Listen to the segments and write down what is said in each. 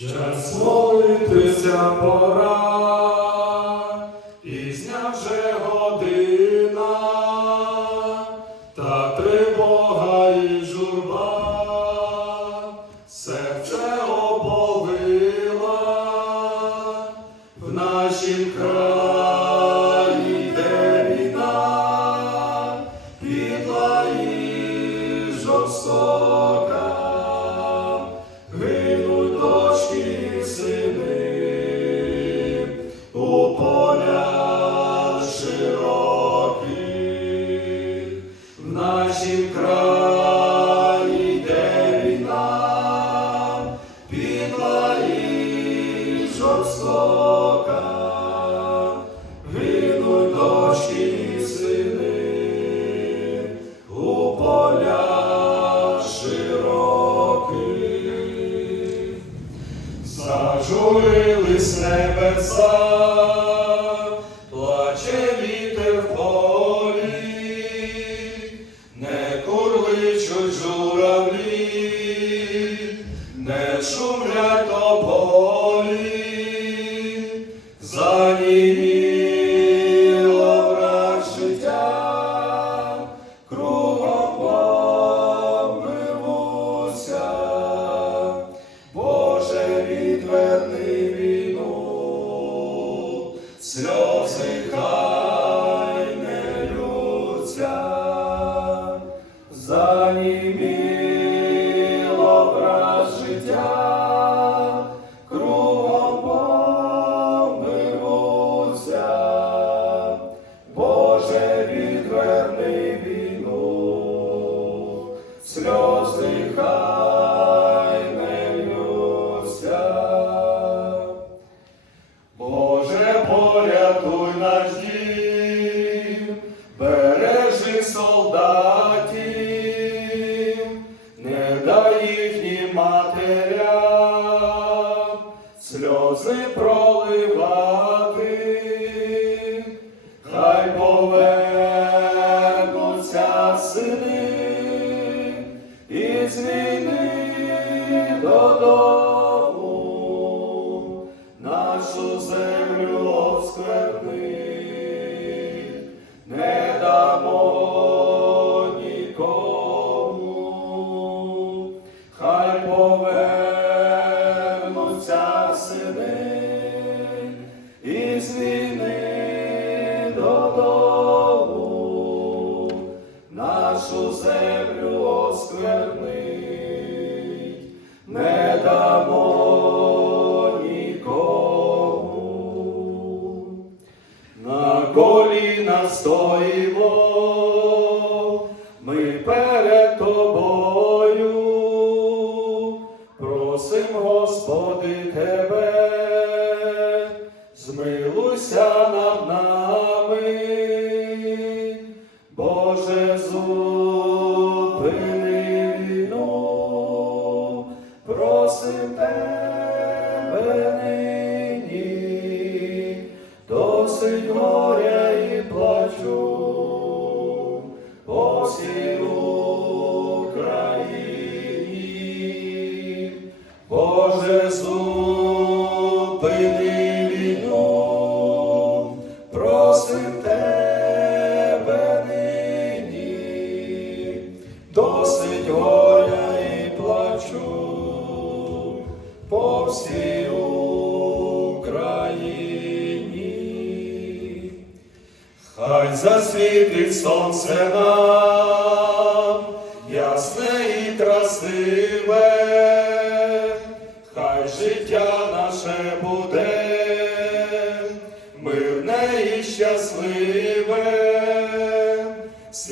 Час молитися пора, пізня вже година, та тривога і журба, серце обовила. В нашім краї, нашім краї, жорстока, гинуть дочки і сини у полях широких. Зажурились небеса, відверни війну, сльози хай не лються, заніміло сльози проливати, хай повернуться сини із війни додому, нашу землю осквернить, не дамо нікому, стоїмо, зупини війну, просим тебе нині, досить горя і плачу по всій Україні. Хай засвітить сонце нам, ясне і красиве,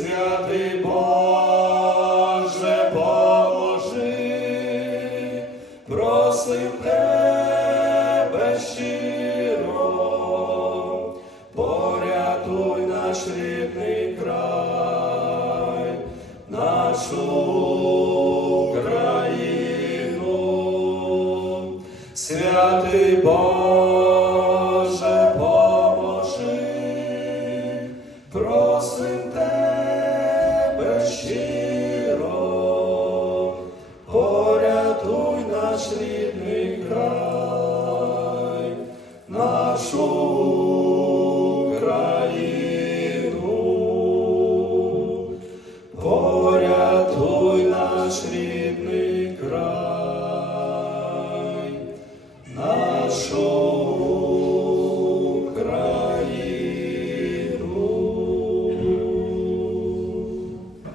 святий Боже, поможи, просим тебе порятуй наш рідний край, нашу країну, святий Боже,